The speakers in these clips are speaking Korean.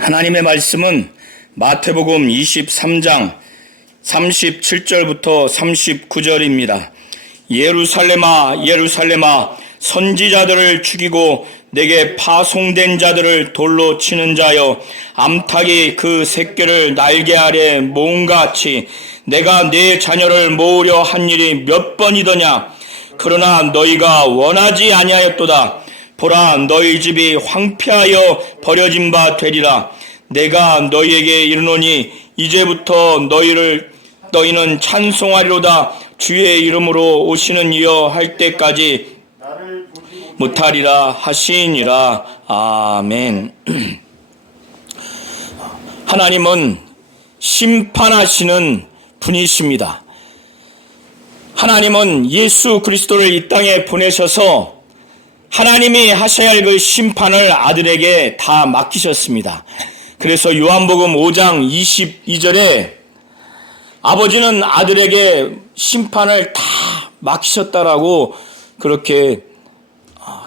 하나님의 말씀은 마태복음 23장 37절부터 39절입니다. 예루살렘아 예루살렘아 선지자들을 죽이고 내게 파송된 자들을 돌로 치는 자여, 암탉이 그 새끼를 날개 아래 모음같이 내가 내 자녀를 모으려 한 일이 몇 번이더냐. 그러나 너희가 원하지 아니하였도다. 보라, 너희 집이 황폐하여 버려진 바 되리라. 내가 너희에게 이르노니 이제부터 너희는 찬송하리로다. 주의 이름으로 오시는 이여 할 때까지 못하리라 하시니라. 아멘. 하나님은 심판하시는 분이십니다. 하나님은 예수 그리스도를 이 땅에 보내셔서 하나님이 하셔야 할 그 심판을 아들에게 다 맡기셨습니다. 그래서 요한복음 5장 22절에 아버지는 아들에게 심판을 다 맡기셨다라고 그렇게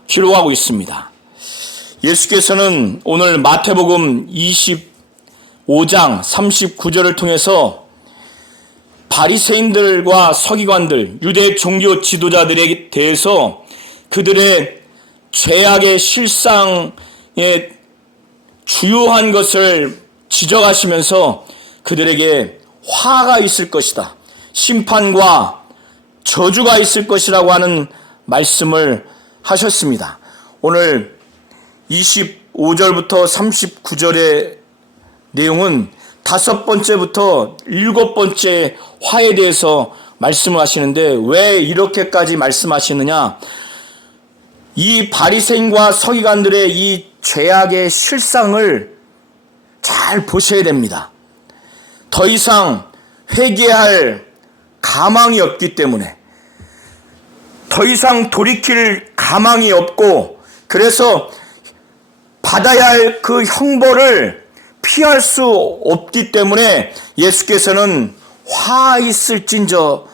기록하고 있습니다. 예수께서는 오늘 마태복음 25장 39절을 통해서 바리새인들과 서기관들, 유대 종교 지도자들에 대해서 그들의 죄악의 실상에 주요한 것을 지적하시면서 그들에게 화가 있을 것이다, 심판과 저주가 있을 것이라고 하는 말씀을 하셨습니다. 오늘 25절부터 39절의 내용은 5번째부터 7번째 화에 대해서 말씀을 하시는데, 왜 이렇게까지 말씀하시느냐? 이 바리새인과 서기관들의 이 죄악의 실상을 잘 보셔야 됩니다. 더 이상 회개할 가망이 없기 때문에, 더 이상 돌이킬 가망이 없고, 그래서 받아야 할 그 형벌을 피할 수 없기 때문에 예수께서는 화 있을진저라고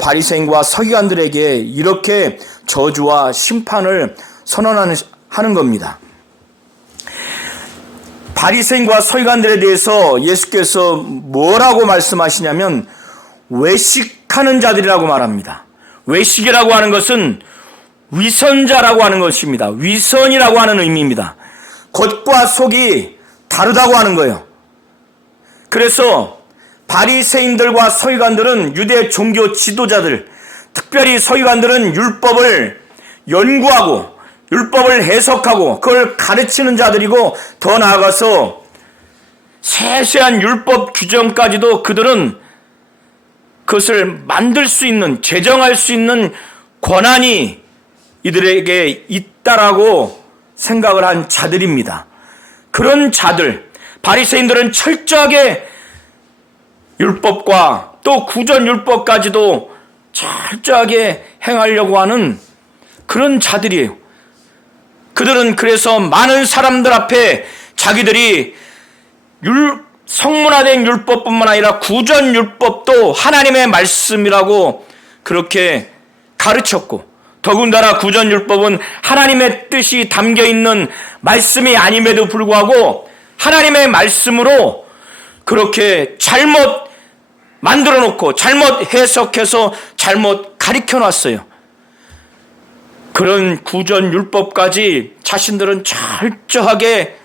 바리새인과 서기관들에게 이렇게 저주와 심판을 선언하는 겁니다. 바리새인과 서기관들에 대해서 예수께서 뭐라고 말씀하시냐면 외식하는 자들이라고 말합니다. 외식이라고 하는 것은 위선자라고 하는 것입니다. 위선이라고 하는 의미입니다. 겉과 속이 다르다고 하는 거예요. 그래서 바리새인들과 서기관들은 유대 종교 지도자들, 특별히 서기관들은 율법을 연구하고 율법을 해석하고 그걸 가르치는 자들이고, 더 나아가서 세세한 율법 규정까지도 그들은 그것을 만들 수 있는, 제정할 수 있는 권한이 이들에게 있다라고 생각을 한 자들입니다. 그런 자들, 바리새인들은 철저하게 율법과 또 구전율법까지도 철저하게 행하려고 하는 그런 자들이에요. 그들은 그래서 많은 사람들 앞에 자기들이 성문화된 율법뿐만 아니라 구전율법도 하나님의 말씀이라고 그렇게 가르쳤고, 더군다나 구전율법은 하나님의 뜻이 담겨있는 말씀이 아님에도 불구하고 하나님의 말씀으로 그렇게 잘못 만들어 놓고 잘못 해석해서 잘못 가르쳐 놨어요. 그런 구전율법까지 자신들은 철저하게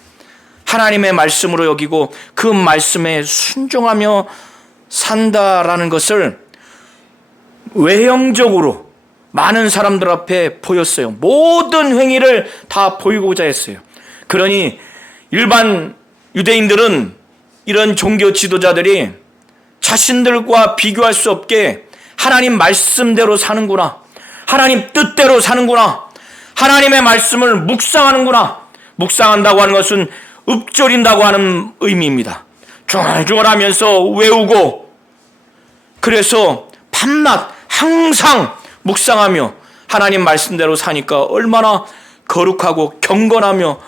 하나님의 말씀으로 여기고 그 말씀에 순종하며 산다라는 것을 외형적으로 많은 사람들 앞에 보였어요. 모든 행위를 다 보이고자 했어요. 그러니 일반 유대인들은, 이런 종교 지도자들이 자신들과 비교할 수 없게 하나님 말씀대로 사는구나, 하나님 뜻대로 사는구나, 하나님의 말씀을 묵상하는구나. 묵상한다고 하는 것은 읊조린다고 하는 의미입니다. 중얼중얼하면서 외우고, 그래서 밤낮 항상 묵상하며 하나님 말씀대로 사니까 얼마나 거룩하고 경건하며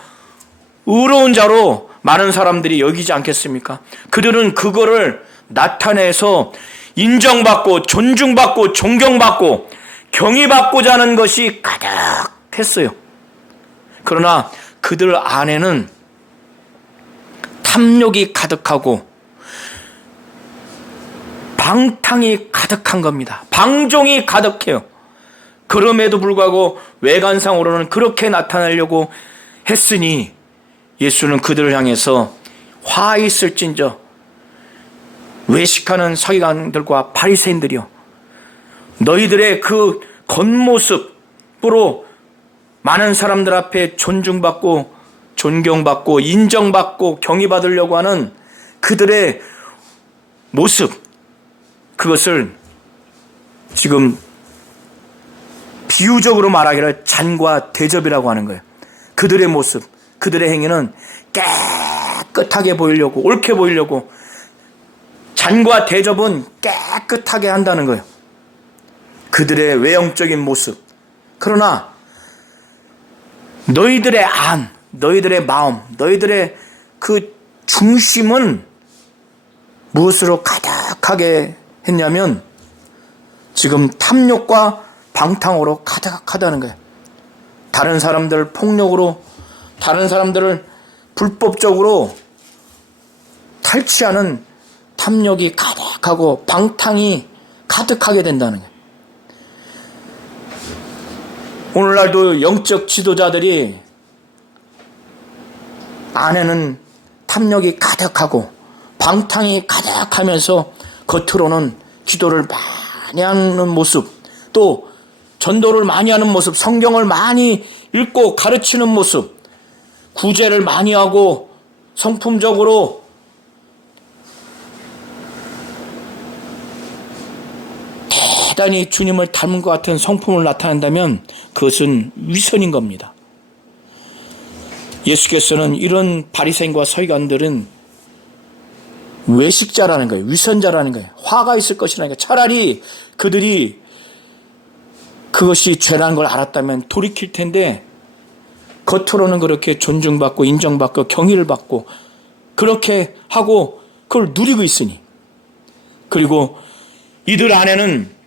의로운 자로 많은 사람들이 여기지 않겠습니까? 그들은 그거를 나타내서 인정받고 존중받고 존경받고 경의받고자 하는 것이 가득했어요. 그러나 그들 안에는 탐욕이 가득하고 방탕이 가득한 겁니다. 방종이 가득해요. 그럼에도 불구하고 외관상으로는 그렇게 나타나려고 했으니 예수는 그들을 향해서 화 있을진저 외식하는 서기관들과 바리새인들이여, 너희들의 그 겉모습으로 많은 사람들 앞에 존중받고 존경받고 인정받고 경의받으려고 하는 그들의 모습, 그것을 지금 비유적으로 말하기를 잔과 대접이라고 하는 거예요. 그들의 모습, 그들의 행위는 깨끗하게 보이려고, 옳게 보이려고, 잔과 대접은 깨끗하게 한다는 거예요. 그들의 외형적인 모습. 그러나 너희들의 안, 너희들의 마음, 너희들의 그 중심은 무엇으로 가득하게 했냐면 지금 탐욕과 방탕으로 가득하다는 거예요. 다른 사람들을 폭력으로, 다른 사람들을 불법적으로 탈취하는 탐욕이 가득하고 방탕이 가득하게 된다는 거예요. 오늘날도 영적 지도자들이 안에는 탐욕이 가득하고 방탕이 가득하면서 겉으로는 기도를 많이 하는 모습, 또 전도를 많이 하는 모습, 성경을 많이 읽고 가르치는 모습, 구제를 많이 하고 성품적으로 대단히 주님을 닮은 것 같은 성품을 나타낸다면 그것은 위선인 겁니다. 예수께서는 이런 바리새인과 서기관들은 외식자라는 거예요. 위선자라는 거예요. 화가 있을 것이라니까. 차라리 그들이 그것이 죄라는 걸 알았다면 돌이킬 텐데 겉으로는 그렇게 존중받고 인정받고 경의를 받고 그렇게 하고 그걸 누리고 있으니, 그리고 이들 안에는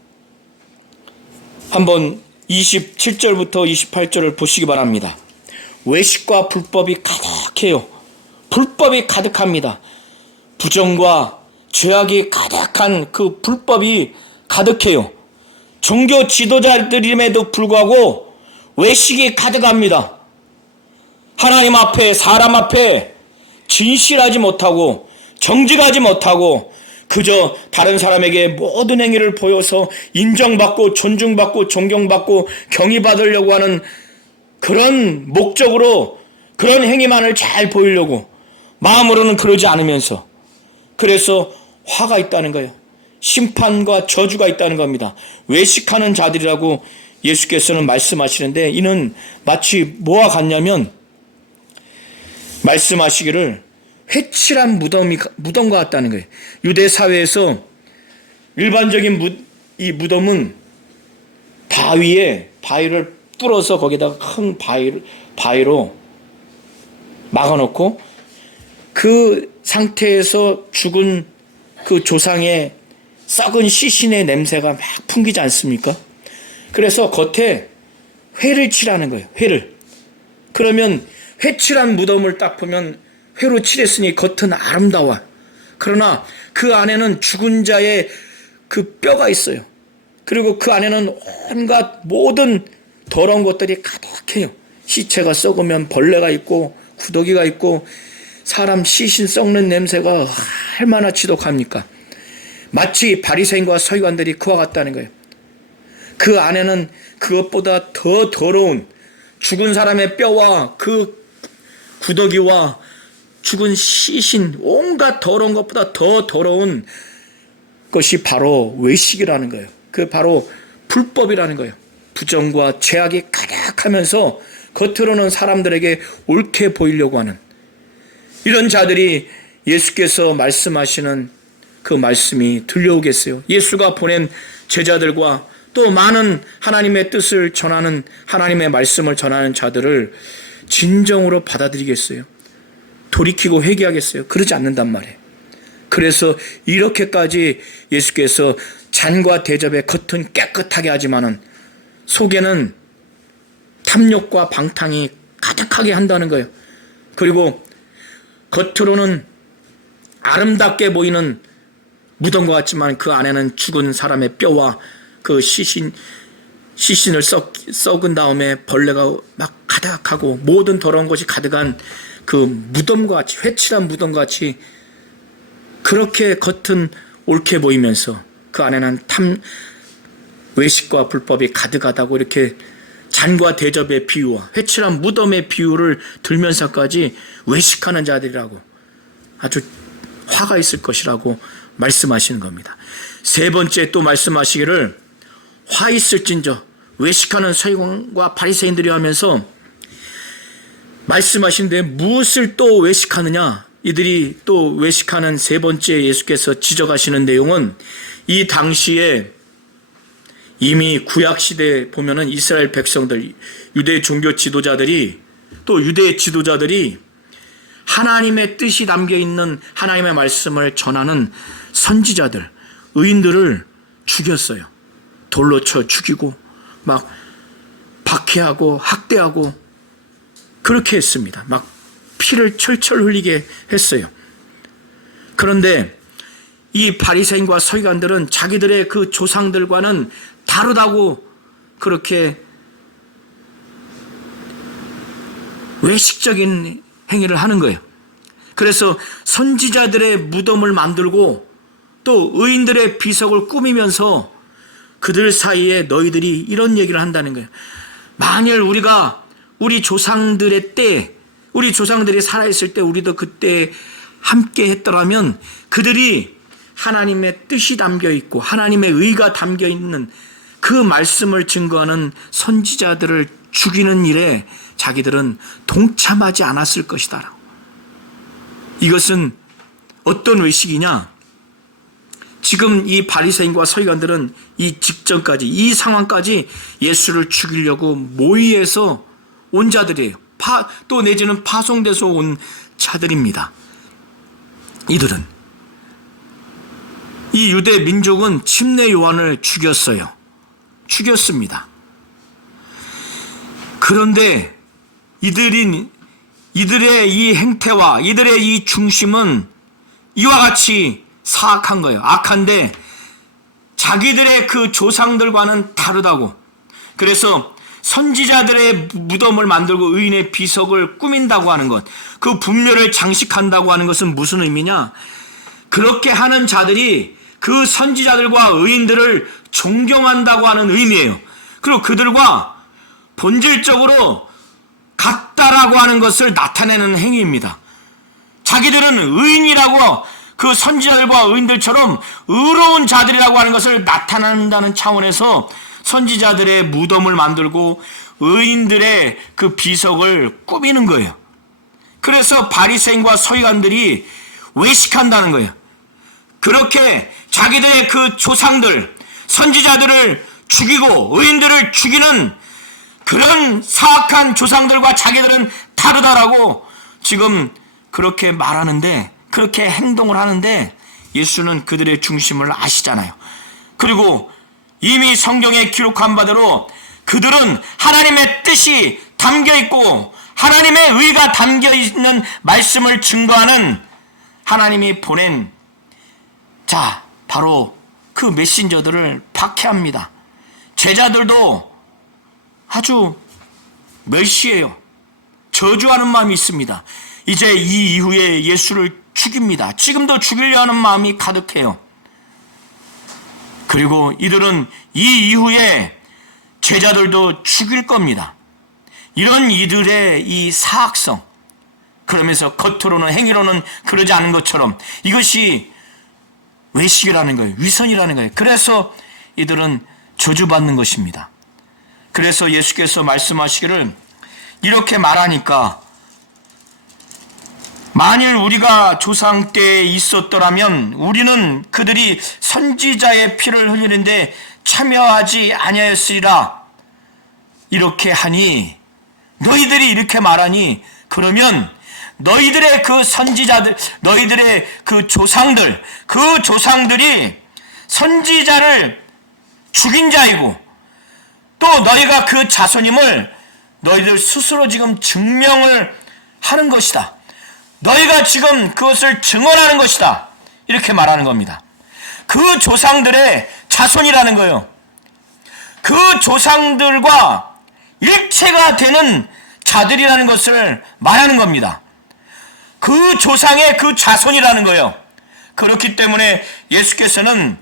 한번 27절부터 28절을 보시기 바랍니다. 외식과 불법이 가득해요. 불법이 가득합니다. 부정과 죄악이 가득한 그 불법이 가득해요. 종교 지도자들임에도 불구하고 외식이 가득합니다. 하나님 앞에, 사람 앞에 진실하지 못하고 정직하지 못하고 그저 다른 사람에게 모든 행위를 보여서 인정받고 존중받고 존경받고 경의받으려고 하는 그런 목적으로 그런 행위만을 잘 보이려고, 마음으로는 그러지 않으면서, 그래서 화가 있다는 거예요. 심판과 저주가 있다는 겁니다. 외식하는 자들이라고 예수께서는 말씀하시는데, 이는 마치 뭐와 같냐면 말씀하시기를 회칠한 무덤과 같다는 거예요. 유대 사회에서 일반적인 이 무덤은 바위를 뚫어서 거기다가 큰 바위로 막아놓고 그 상태에서 죽은 그 조상의 썩은 시신의 냄새가 막 풍기지 않습니까? 그래서 겉에 회를 칠하는 거예요. 회를. 그러면 회칠한 무덤을 딱 보면 회로 칠했으니 겉은 아름다워. 그러나 그 안에는 죽은 자의 그 뼈가 있어요. 그리고 그 안에는 온갖 모든 더러운 것들이 가득해요. 시체가 썩으면 벌레가 있고 구더기가 있고 사람 시신 썩는 냄새가 얼마나 지독합니까? 마치 바리새인과 서기관들이 그와 같다는 거예요. 그 안에는 그것보다 더 더러운 죽은 사람의 뼈와 그 구더기와 죽은 시신, 온갖 더러운 것보다 더 더러운 것이 바로 외식이라는 거예요. 그 바로 불법이라는 거예요. 부정과 죄악이 가득하면서 겉으로는 사람들에게 옳게 보이려고 하는 이런 자들이 예수께서 말씀하시는 그 말씀이 들려오겠어요? 예수가 보낸 제자들과 또 많은 하나님의 뜻을 전하는, 하나님의 말씀을 전하는 자들을 진정으로 받아들이겠어요? 돌이키고 회개하겠어요? 그러지 않는단 말이에요. 그래서 이렇게까지 예수께서 잔과 대접의 겉은 깨끗하게 하지만은 속에는 탐욕과 방탕이 가득하게 한다는 거예요. 그리고 겉으로는 아름답게 보이는 무덤과 같지만 그 안에는 죽은 사람의 뼈와 그 시신을 썩은 다음에 벌레가 막 가득하고 모든 더러운 것이 가득한 그 무덤과 같이, 회칠한 무덤과 같이 그렇게 겉은 옳게 보이면서 그 안에는 외식과 불법이 가득하다고 이렇게 잔과 대접의 비유와 회칠한 무덤의 비유를 들면서까지 외식하는 자들이라고 아주 화가 있을 것이라고 말씀하시는 겁니다. 세 번째 또 말씀하시기를 화 있을진저, 외식하는 서기관과 바리새인들이 하면서 말씀하시는데 무엇을 또 외식하느냐? 이들이 또 외식하는 세 번째 예수께서 지적하시는 내용은 이 당시에 이미 구약시대에 보면은 이스라엘 백성들, 유대 종교 지도자들이 또 유대 지도자들이 하나님의 뜻이 담겨있는 하나님의 말씀을 전하는 선지자들, 의인들을 죽였어요. 돌로 쳐 죽이고 막 박해하고 학대하고 그렇게 했습니다. 막 피를 철철 흘리게 했어요. 그런데 이 바리새인과 서기관들은 자기들의 그 조상들과는 다르다고 그렇게 외식적인 행위를 하는 거예요. 그래서 선지자들의 무덤을 만들고 또 의인들의 비석을 꾸미면서 그들 사이에 너희들이 이런 얘기를 한다는 거예요. 만일 우리가 우리 조상들의 때, 우리 조상들이 살아있을 때 우리도 그때 함께 했더라면 그들이 하나님의 뜻이 담겨있고 하나님의 의가 담겨있는 그 말씀을 증거하는 선지자들을 죽이는 일에 자기들은 동참하지 않았을 것이다. 이것은 어떤 외식이냐? 지금 이 바리새인과 서기관들은 이 직전까지, 이 상황까지 예수를 죽이려고 모의해서 온 자들이에요. 또 내지는 파송돼서 온 자들입니다. 이들은 이 유대 민족은 침례 요한을 죽였습니다. 그런데 이들의 이 행태와 이들의 이 중심은 이와 같이 사악한 거예요. 악한데 자기들의 그 조상들과는 다르다고. 그래서 선지자들의 무덤을 만들고 의인의 비석을 꾸민다고 하는 것, 그 분묘를 장식한다고 하는 것은 무슨 의미냐? 그렇게 하는 자들이 그 선지자들과 의인들을 존경한다고 하는 의미예요. 그리고 그들과 본질적으로 같다라고 하는 것을 나타내는 행위입니다. 자기들은 의인이라고 그 선지자들과 의인들처럼 의로운 자들이라고 하는 것을 나타낸다는 차원에서 선지자들의 무덤을 만들고 의인들의 그 비석을 꾸미는 거예요. 그래서 바리새인과 서기관들이 외식한다는 거예요. 그렇게 자기들의 그 조상들, 선지자들을 죽이고 의인들을 죽이는 그런 사악한 조상들과 자기들은 다르다라고 지금 그렇게 말하는데, 그렇게 행동을 하는데 예수는 그들의 중심을 아시잖아요. 그리고 이미 성경에 기록한 바대로 그들은 하나님의 뜻이 담겨있고 하나님의 의가 담겨있는 말씀을 증거하는 하나님이 보낸 바로 그 메신저들을 박해합니다. 제자들도 아주 멸시해요. 저주하는 마음이 있습니다. 이제 이 이후에 예수를 죽입니다. 지금도 죽이려 하는 마음이 가득해요. 그리고 이들은 이 이후에 제자들도 죽일 겁니다. 이런 이들의 이 사악성, 그러면서 겉으로는 행위로는 그러지 않은 것처럼 이것이 외식이라는 거예요. 위선이라는 거예요. 그래서 이들은 저주받는 것입니다. 그래서 예수께서 말씀하시기를 이렇게 말하니까 만일 우리가 조상 때에 있었더라면 우리는 그들이 선지자의 피를 흘리는데 참여하지 아니하였으리라. 이렇게 하니, 너희들이 이렇게 말하니, 그러면 너희들의 그 선지자들, 너희들의 그 조상들이 선지자를 죽인 자이고 또 너희가 그 자손임을 너희들 스스로 지금 증명을 하는 것이다. 너희가 지금 그것을 증언하는 것이다. 이렇게 말하는 겁니다. 그 조상들의 자손이라는 거예요. 그 조상들과 일체가 되는 자들이라는 것을 말하는 겁니다. 그 조상의 그 자손이라는 거예요. 그렇기 때문에 예수께서는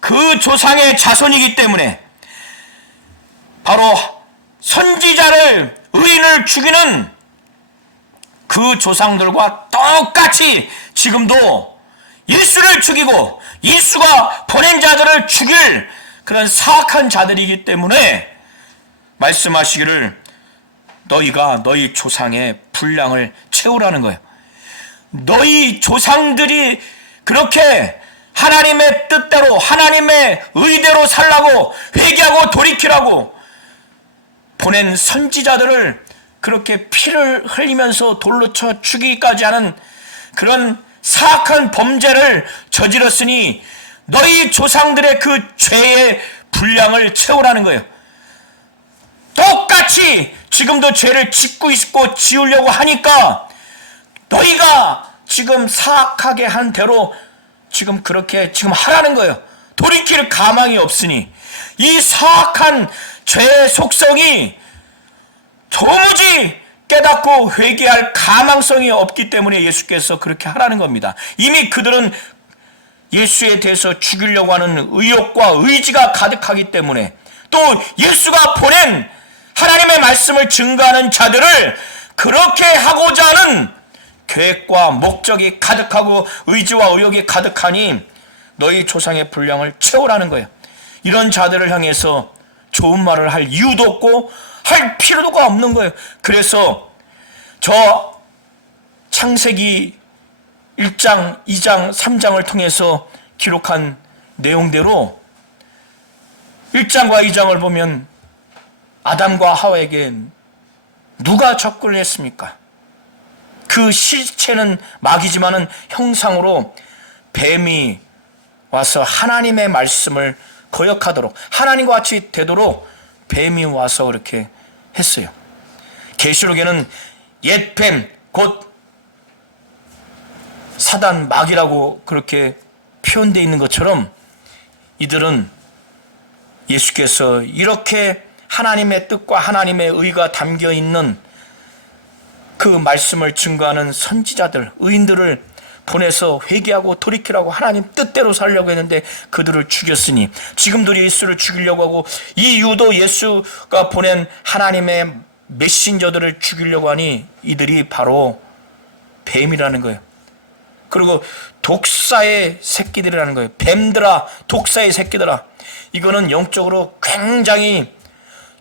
그 조상의 자손이기 때문에 바로 선지자를, 의인을 죽이는 그 조상들과 똑같이 지금도 예수를 죽이고 예수가 보낸 자들을 죽일 그런 사악한 자들이기 때문에 말씀하시기를 너희가 너희 조상의 분량을 채우라는 거예요. 너희 조상들이 그렇게 하나님의 뜻대로 하나님의 의대로 살라고 회개하고 돌이키라고 보낸 선지자들을 그렇게 피를 흘리면서 돌로 쳐 죽이기까지 하는 그런 사악한 범죄를 저질렀으니 너희 조상들의 그 죄의 분량을 채우라는 거예요. 똑같이 지금도 죄를 짓고 있고 지으려고 하니까 너희가 지금 사악하게 한 대로 지금 그렇게 지금 하라는 거예요. 돌이킬 가망이 없으니 이 사악한 죄의 속성이 도무지 깨닫고 회개할 가망성이 없기 때문에 예수께서 그렇게 하라는 겁니다. 이미 그들은 예수에 대해서 죽이려고 하는 의욕과 의지가 가득하기 때문에 또 예수가 보낸 하나님의 말씀을 증거하는 자들을 그렇게 하고자 하는 계획과 목적이 가득하고 의지와 의욕이 가득하니 너희 조상의 분량을 채우라는 거예요. 이런 자들을 향해서 좋은 말을 할 이유도 없고 할 필요가 없는 거예요. 그래서 저 창세기 1장, 2장, 3장을 통해서 기록한 내용대로 1장과 2장을 보면 아담과 하와에게 누가 접근을 했습니까? 그 실체는 마귀지만은 형상으로 뱀이 와서 하나님의 말씀을 거역하도록 하나님과 같이 되도록 뱀이 와서 그렇게 했어요. 계시록에는 옛뱀 곧 사단 마귀라고 그렇게 표현되어 있는 것처럼 이들은 예수께서 이렇게 하나님의 뜻과 하나님의 의가 담겨 있는 그 말씀을 증거하는 선지자들, 의인들을 보내서 회개하고 돌이키라고 하나님 뜻대로 살려고 했는데 그들을 죽였으니 지금도 예수를 죽이려고 하고 이 유도 예수가 보낸 하나님의 메신저들을 죽이려고 하니 이들이 바로 뱀이라는 거예요. 그리고 독사의 새끼들이라는 거예요. 뱀들아, 독사의 새끼들아. 이거는 영적으로 굉장히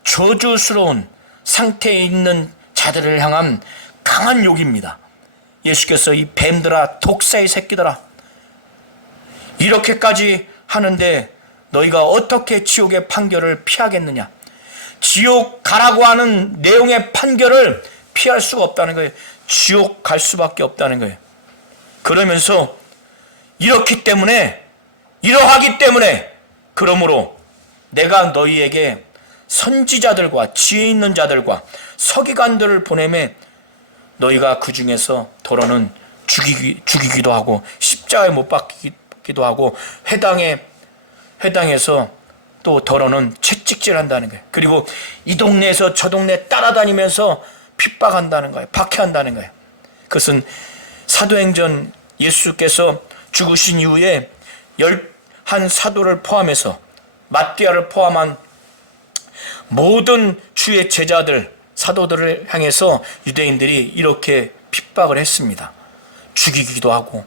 저주스러운 상태에 있는 자들을 향한 강한 욕입니다. 예수께서 이 뱀들아, 독사의 새끼들아, 이렇게까지 하는데 너희가 어떻게 지옥의 판결을 피하겠느냐? 지옥 가라고 하는 내용의 판결을 피할 수가 없다는 거예요. 지옥 갈 수밖에 없다는 거예요. 그러면서 이러하기 때문에 그러므로 내가 너희에게 선지자들과 지혜 있는 자들과 서기관들을 보내매 너희가 그 중에서 더러는 죽이기도 하고 십자가에 못 박히기도 하고 회당에서 또 더러는 채찍질한다는 거예요. 그리고 이 동네에서 저 동네 따라다니면서 핍박한다는 거예요. 박해한다는 거예요. 그것은 사도행전 예수께서 죽으신 이후에 11 사도를 포함해서 마띠아를 포함한 모든 주의 제자들, 사도들을 향해서 유대인들이 이렇게 핍박을 했습니다. 죽이기도 하고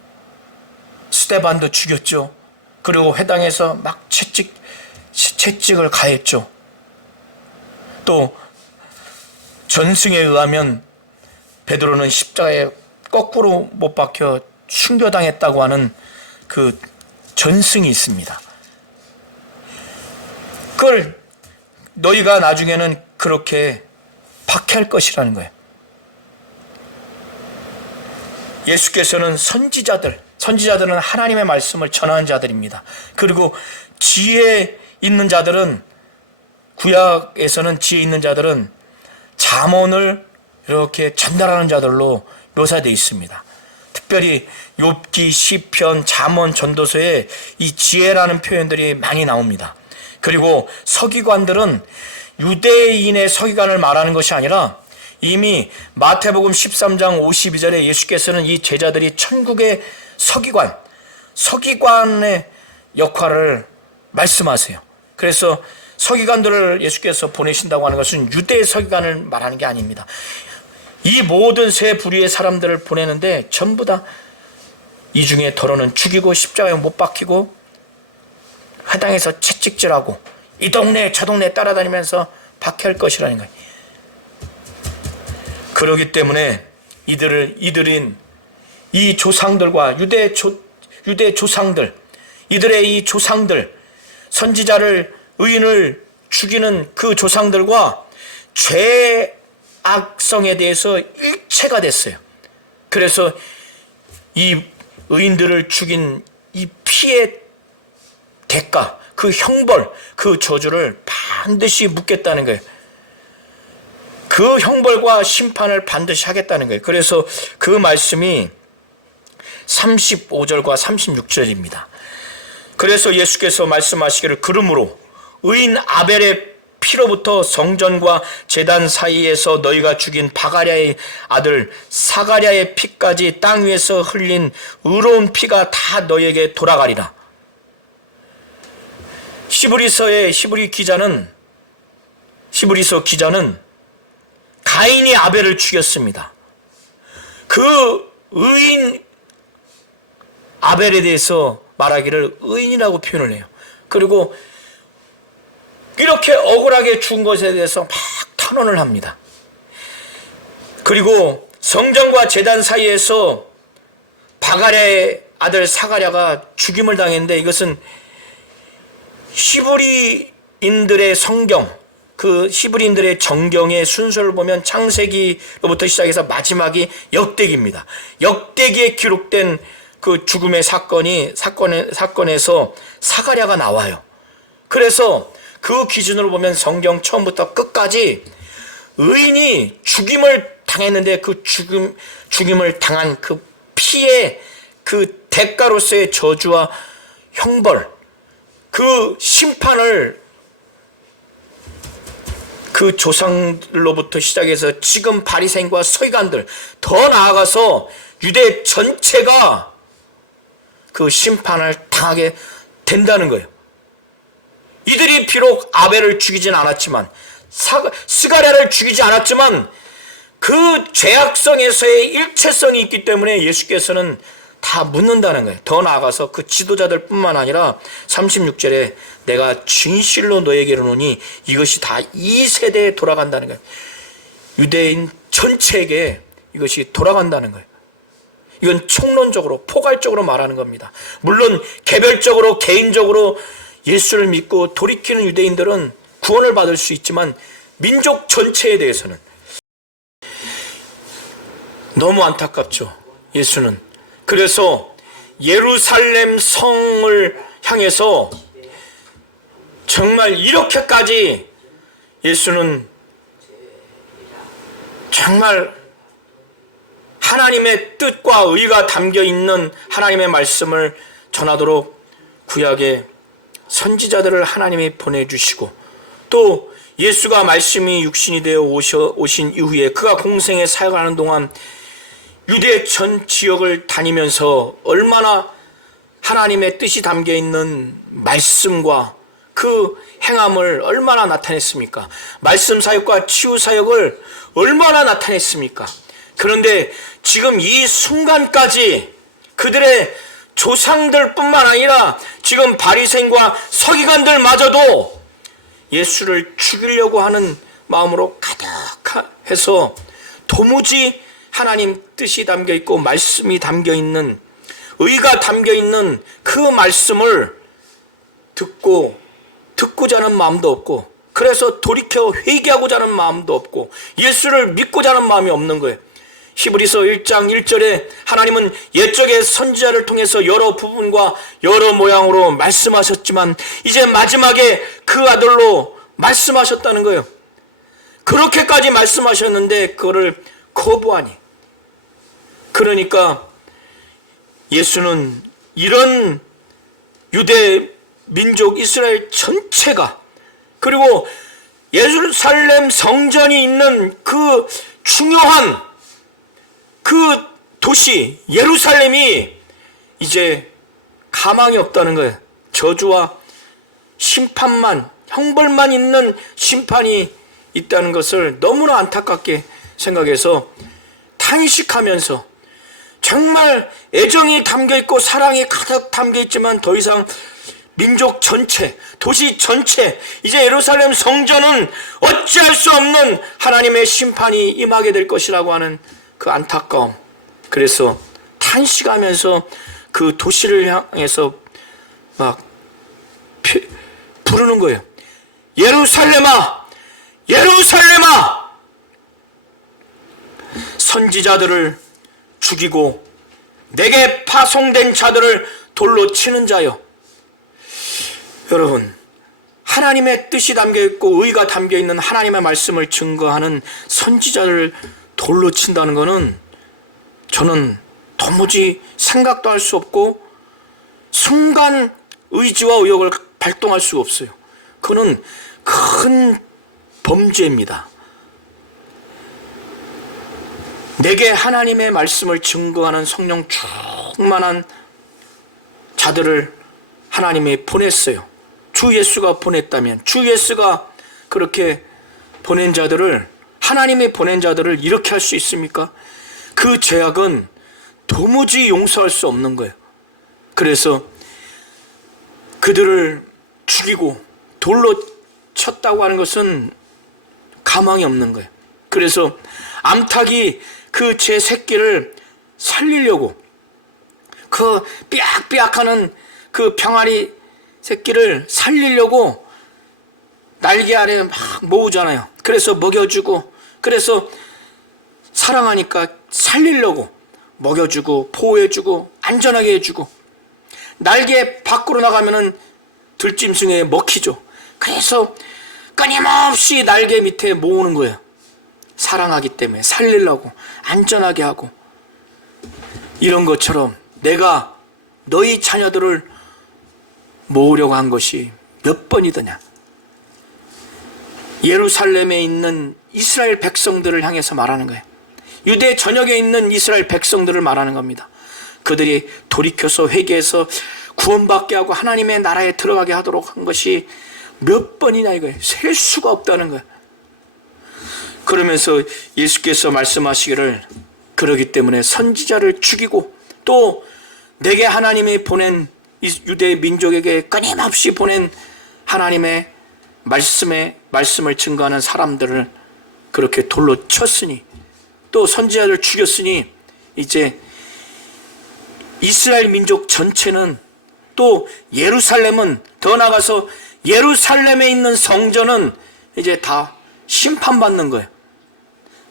스데반도 죽였죠. 그리고 회당에서 막 채찍을 가했죠. 또 전승에 의하면 베드로는 십자가에 거꾸로 못 박혀 순교당했다고 하는 그 전승이 있습니다. 그걸 너희가 나중에는 그렇게 박해할 것이라는 거예요. 예수께서는 선지자들은 하나님의 말씀을 전하는 자들입니다. 그리고 지혜 있는 자들은, 구약에서는 지혜 있는 자들은 잠언을 이렇게 전달하는 자들로 묘사되어 있습니다. 특별히 욥기, 시편, 잠언, 전도서에 이 지혜라는 표현들이 많이 나옵니다. 그리고 서기관들은 유대인의 서기관을 말하는 것이 아니라 이미 마태복음 13장 52절에 예수께서는 이 제자들이 천국의 서기관의 역할을 말씀하세요. 그래서 서기관들을 예수께서 보내신다고 하는 것은 유대 서기관을 말하는 게 아닙니다. 이 모든 세 부류의 사람들을 보내는데 전부 다 이 중에 더러는 죽이고 십자가에 못 박히고 회당에서 채찍질하고 이 동네 저 동네 따라다니면서 박해할 것이라는 거예요. 그렇기 때문에 이들인 이 조상들과 유대 조상들, 이들의 이 조상들, 선지자를, 의인을 죽이는 그 조상들과 죄악성에 대해서 일체가 됐어요. 그래서 이 의인들을 죽인 이 피의 대가, 그 형벌, 그 저주를 반드시 묻겠다는 거예요. 그 형벌과 심판을 반드시 하겠다는 거예요. 그래서 그 말씀이 35절과 36절입니다. 그래서 예수께서 말씀하시기를 그러므로 의인 아벨의 피로부터 성전과 제단 사이에서 너희가 죽인 바가랴의 아들 사가랴의 피까지 땅 위에서 흘린 의로운 피가 다 너희에게 돌아가리라. 히브리서 기자는 가인이 아벨을 죽였습니다. 그 의인 아벨에 대해서 말하기를 의인이라고 표현을 해요. 그리고 이렇게 억울하게 죽은 것에 대해서 막 탄원을 합니다. 그리고 성전과 제단 사이에서 바가랴의 아들 사가랴가 죽임을 당했는데 이것은 히브리인들의 성경, 그 히브리인들의 정경의 순서를 보면 창세기로부터 시작해서 마지막이 역대기입니다. 역대기에 기록된 그 죽음의 사건에서 사가랴가 나와요. 그래서 그 기준으로 보면 성경 처음부터 끝까지 의인이 죽임을 당했는데 그 죽임을 당한 그 피의 그 대가로서의 저주와 형벌, 그 심판을 그 조상들로부터 시작해서 지금 바리새인과 서기관들, 더 나아가서 유대 전체가 그 심판을 당하게 된다는 거예요. 이들이 비록 아벨을 죽이진 않았지만, 스가랴를 죽이지 않았지만 그 죄악성에서의 일체성이 있기 때문에 예수께서는 다 묻는다는 거예요. 더 나아가서 그 지도자들 뿐만 아니라 36절에 내가 진실로 너에게 이르노니 이것이 다 이 세대에 돌아간다는 거예요. 유대인 전체에게 이것이 돌아간다는 거예요. 이건 총론적으로 포괄적으로 말하는 겁니다. 물론 개별적으로 개인적으로 예수를 믿고 돌이키는 유대인들은 구원을 받을 수 있지만 민족 전체에 대해서는 너무 안타깝죠. 예수는 그래서 예루살렘 성을 향해서 정말 이렇게까지 예수는 정말 하나님의 뜻과 의가 담겨있는 하나님의 말씀을 전하도록 구약의 선지자들을 하나님이 보내주시고 또 예수가 말씀이 육신이 되어 오신 이후에 그가 공생에 사역하는 동안 유대 전 지역을 다니면서 얼마나 하나님의 뜻이 담겨있는 말씀과 그 행함을 얼마나 나타냈습니까? 말씀 사역과 치유 사역을 얼마나 나타냈습니까? 그런데 지금 이 순간까지 그들의 조상들뿐만 아니라 지금 바리새인과 서기관들마저도 예수를 죽이려고 하는 마음으로 가득해서 도무지 하나님 뜻이 담겨있고 말씀이 담겨있는 의가 담겨있는 그 말씀을 듣고자 하는 마음도 없고 그래서 돌이켜 회개하고자 하는 마음도 없고 예수를 믿고자 하는 마음이 없는 거예요. 히브리서 1장 1절에 하나님은 옛적의 선지자를 통해서 여러 부분과 여러 모양으로 말씀하셨지만 이제 마지막에 그 아들로 말씀하셨다는 거예요. 그렇게까지 말씀하셨는데 그거를 거부하니 그러니까 예수는 이런 유대 민족 이스라엘 전체가, 그리고 예루살렘 성전이 있는 그 중요한 그 도시 예루살렘이 이제 가망이 없다는 거예요. 저주와 심판만, 형벌만 있는 심판이 있다는 것을 너무나 안타깝게 생각해서 탄식하면서, 정말 애정이 담겨있고 사랑이 가득 담겨있지만 더 이상 민족 전체, 도시 전체, 이제 예루살렘 성전은 어찌할 수 없는 하나님의 심판이 임하게 될 것이라고 하는 그 안타까움. 그래서 탄식하면서 그 도시를 향해서 막 부르는 거예요. 예루살렘아, 예루살렘아, 선지자들을 죽이고 내게 파송된 자들을 돌로 치는 자여. 여러분, 하나님의 뜻이 담겨있고 의가 담겨있는 하나님의 말씀을 증거하는 선지자를 돌로 친다는 것은 저는 도무지 생각도 할 수 없고 순간 의지와 의욕을 발동할 수가 없어요. 그는 큰 범죄입니다. 내게 하나님의 말씀을 증거하는 성령 충만한 자들을 하나님이 보냈어요. 주 예수가 보냈다면, 주 예수가 그렇게 보낸 자들을, 하나님이 보낸 자들을 이렇게 할 수 있습니까? 그 죄악은 도무지 용서할 수 없는 거예요. 그래서 그들을 죽이고 돌로 쳤다고 하는 것은 가망이 없는 거예요. 그래서 암탉이 그 제 새끼를 살리려고, 그 삐약삐약하는 그 병아리 새끼를 살리려고 날개 아래 막 모으잖아요. 그래서 먹여주고, 그래서 사랑하니까 살리려고 먹여주고 보호해주고 안전하게 해주고, 날개 밖으로 나가면은 들짐승에 먹히죠. 그래서 끊임없이 날개 밑에 모으는 거예요. 사랑하기 때문에, 살리려고, 안전하게 하고. 이런 것처럼 내가 너희 자녀들을 모으려고 한 것이 몇 번이더냐. 예루살렘에 있는 이스라엘 백성들을 향해서 말하는 거예요. 유대 전역에 있는 이스라엘 백성들을 말하는 겁니다. 그들이 돌이켜서 회개해서 구원받게 하고 하나님의 나라에 들어가게 하도록 한 것이 몇 번이냐 이거예요. 셀 수가 없다는 거예요. 그러면서 예수께서 말씀하시기를, 그러기 때문에 선지자를 죽이고 또 내게 하나님이 보낸 유대 민족에게 끊임없이 보낸 하나님의 말씀을 증거하는 사람들을 그렇게 돌로 쳤으니, 또 선지자를 죽였으니, 이제 이스라엘 민족 전체는, 또 예루살렘은, 더 나아가서 예루살렘에 있는 성전은 이제 다 심판받는 거예요.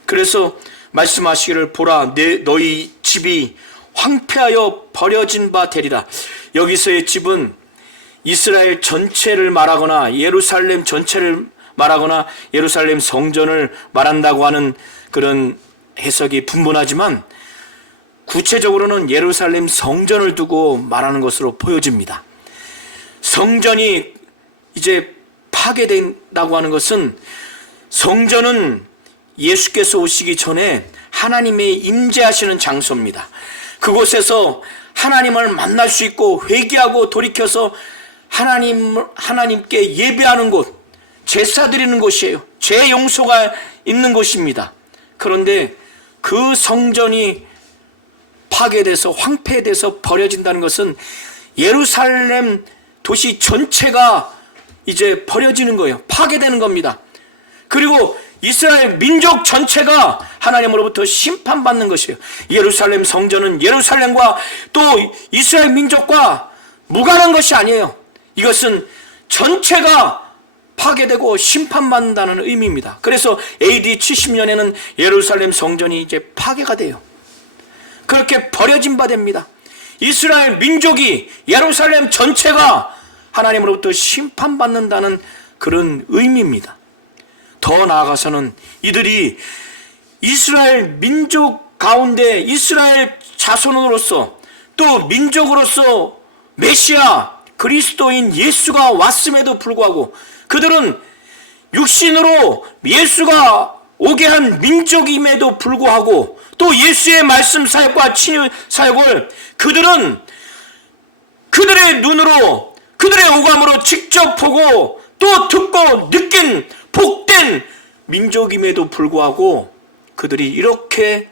그래서 말씀하시기를, 보라, 너희 집이 황폐하여 버려진 바 되리라. 여기서의 집은 이스라엘 전체를 말하거나 예루살렘 전체를 말하거나 예루살렘 성전을 말한다고 하는 그런 해석이 분분하지만, 구체적으로는 예루살렘 성전을 두고 말하는 것으로 보여집니다. 성전이 이제 파괴된다고 하는 것은, 성전은 예수께서 오시기 전에 하나님의 임재하시는 장소입니다. 그곳에서 하나님을 만날 수 있고 회개하고 돌이켜서 하나님께 예배하는 곳, 제사 드리는 곳이에요. 죄 용서가 있는 곳입니다. 그런데 그 성전이 파괴돼서 황폐돼서 버려진다는 것은 예루살렘 도시 전체가 이제 버려지는 거예요. 파괴되는 겁니다. 그리고 이스라엘 민족 전체가 하나님으로부터 심판받는 것이에요. 예루살렘 성전은 예루살렘과 또 이스라엘 민족과 무관한 것이 아니에요. 이것은 전체가 파괴되고 심판받는다는 의미입니다. 그래서 AD 70년에는 예루살렘 성전이 이제 파괴가 돼요. 그렇게 버려진 바 됩니다. 이스라엘 민족이, 예루살렘 전체가 하나님으로부터 심판받는다는 그런 의미입니다. 더 나아가서는 이들이 이스라엘 민족 가운데 이스라엘 자손으로서 또 민족으로서 메시아 그리스도인 예수가 왔음에도 불구하고 그들은 육신으로 예수가 오게 한 민족임에도 불구하고 또 예수의 말씀 사역과 친유 사역을 그들은 그들의 눈으로 그들의 오감으로 직접 보고 또 듣고 느낀 복된 민족임에도 불구하고 그들이 이렇게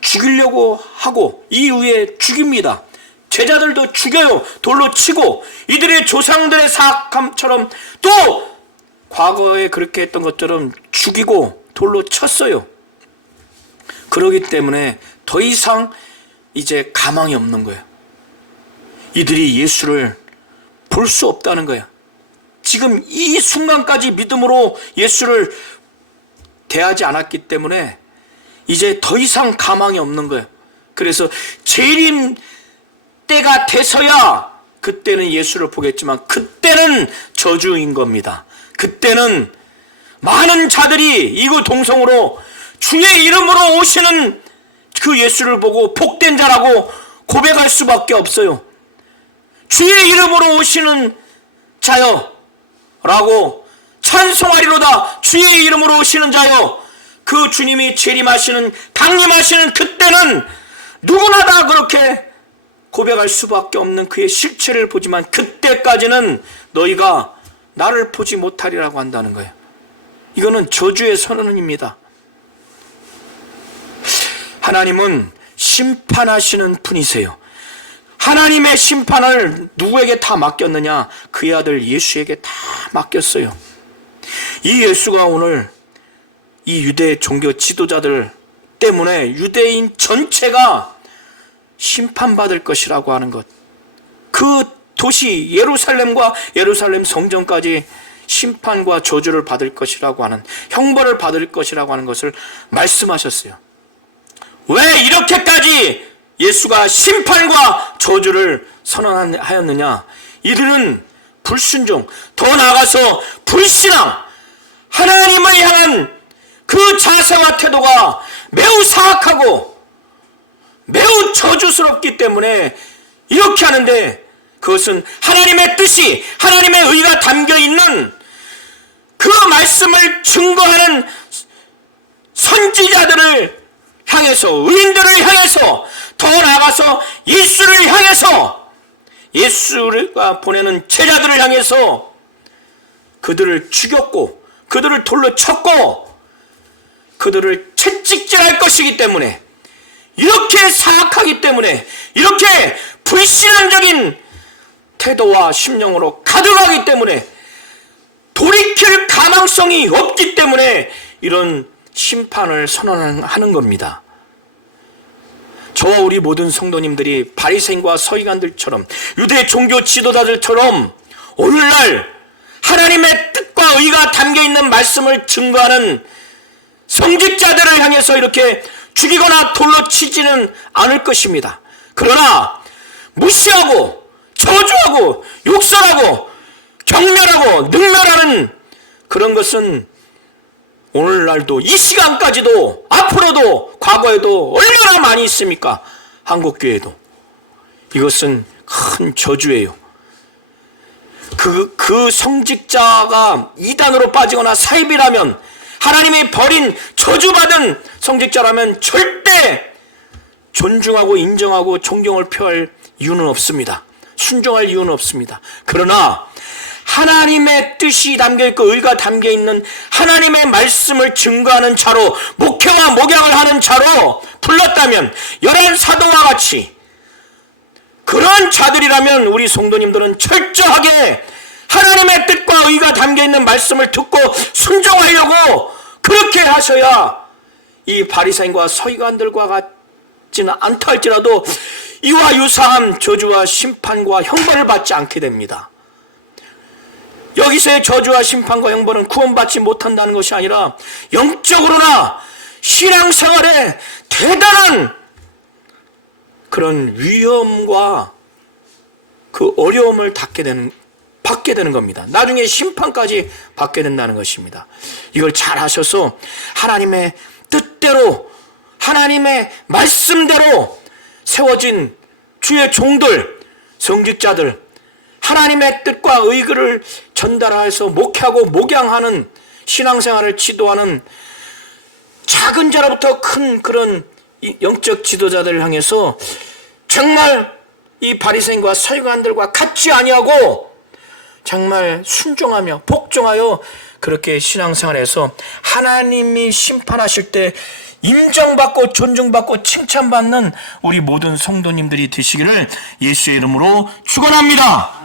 죽이려고 하고 이후에 죽입니다. 제자들도 죽여요. 돌로 치고 이들의 조상들의 사악함처럼 또 과거에 그렇게 했던 것처럼 죽이고 돌로 쳤어요. 그러기 때문에 더 이상 이제 가망이 없는 거예요. 이들이 예수를 볼 수 없다는 거예요. 지금 이 순간까지 믿음으로 예수를 대하지 않았기 때문에 이제 더 이상 가망이 없는 거예요. 그래서 재림 때가 돼서야 그때는 예수를 보겠지만 그때는 저주인 겁니다. 그때는 많은 자들이 이구 동성으로 주의 이름으로 오시는 그 예수를 보고 복된 자라고 고백할 수밖에 없어요. 주의 이름으로 오시는 자여 라고 찬송하리로다. 주의 이름으로 오시는 자여. 그 주님이 재림하시는 강림하시는 그때는 누구나 다 그렇게 고백할 수밖에 없는 그의 실체를 보지만 그때까지는 너희가 나를 보지 못하리라고 한다는 거예요. 이거는 저주의 선언입니다. 하나님은 심판하시는 분이세요. 하나님의 심판을 누구에게 다 맡겼느냐? 그의 아들 예수에게 다 맡겼어요. 이 예수가 오늘 이 유대 종교 지도자들 때문에 유대인 전체가 심판받을 것이라고 하는 것, 그 도시 예루살렘과 예루살렘 성전까지 심판과 저주를 받을 것이라고 하는, 형벌을 받을 것이라고 하는 것을 말씀하셨어요. 왜 이렇게까지 예수가 심판과 저주를 선언하였느냐? 이들은 불순종, 더 나아가서 불신앙, 하나님을 향한 그 자세와 태도가 매우 사악하고 매우 저주스럽기 때문에 이렇게 하는데, 그것은 하나님의 뜻이, 하나님의 의가 담겨있는 그 말씀을 증거하는 선지자들을 향해서, 의인들을 향해서, 더 나아가서 예수를 향해서, 예수가 보내는 제자들을 향해서 그들을 죽였고 그들을 돌로 쳤고 그들을 채찍질할 것이기 때문에, 이렇게 사악하기 때문에, 이렇게 불신앙적인 태도와 심령으로 가득하기 때문에, 돌이킬 가망성이 없기 때문에 이런 심판을 선언하는 겁니다. 저와 우리 모든 성도님들이 바리새인과 서기관들처럼, 유대 종교 지도자들처럼 오늘날 하나님의 뜻과 의가 담겨있는 말씀을 증거하는 성직자들을 향해서 이렇게 죽이거나 돌로 치지는 않을 것입니다. 그러나 무시하고 저주하고 욕설하고 경멸하고 능멸하는 그런 것은 오늘날도, 이 시간까지도, 앞으로도, 과거에도 얼마나 많이 있습니까? 한국교회도. 이것은 큰 저주예요. 그 성직자가 이단으로 빠지거나 사입이라면, 하나님이 버린 저주받은 성직자라면 절대 존중하고 인정하고 존경을 표할 이유는 없습니다. 순종할 이유는 없습니다. 그러나 하나님의 뜻이 담겨있고 의가 담겨있는 하나님의 말씀을 증거하는 자로, 목회와 목양을 하는 자로 불렀다면, 열한 사도와 같이 그런 자들이라면 우리 성도님들은 철저하게 하나님의 뜻과 의가 담겨있는 말씀을 듣고 순종하려고 그렇게 하셔야 이 바리새인과 서기관들과 같지는 않다 할지라도 이와 유사한 저주와 심판과 형벌을 받지 않게 됩니다. 여기서의 저주와 심판과 형벌은 구원받지 못한다는 것이 아니라 영적으로나 신앙생활에 대단한 그런 위험과 그 어려움을 받게 되는 겁니다. 나중에 심판까지 받게 된다는 것입니다. 이걸 잘 하셔서 하나님의 뜻대로, 하나님의 말씀대로 세워진 주의 종들, 성직자들, 하나님의 뜻과 의를 전달해서 목회하고 목양하는 신앙생활을 지도하는 작은 자로부터 큰 그런 영적 지도자들을 향해서 정말 이 바리새인과 서기관들과 같지 아니하고 정말 순종하며 복종하여 그렇게 신앙생활에서 하나님이 심판하실 때 인정받고 존중받고 칭찬받는 우리 모든 성도님들이 되시기를 예수의 이름으로 축원합니다.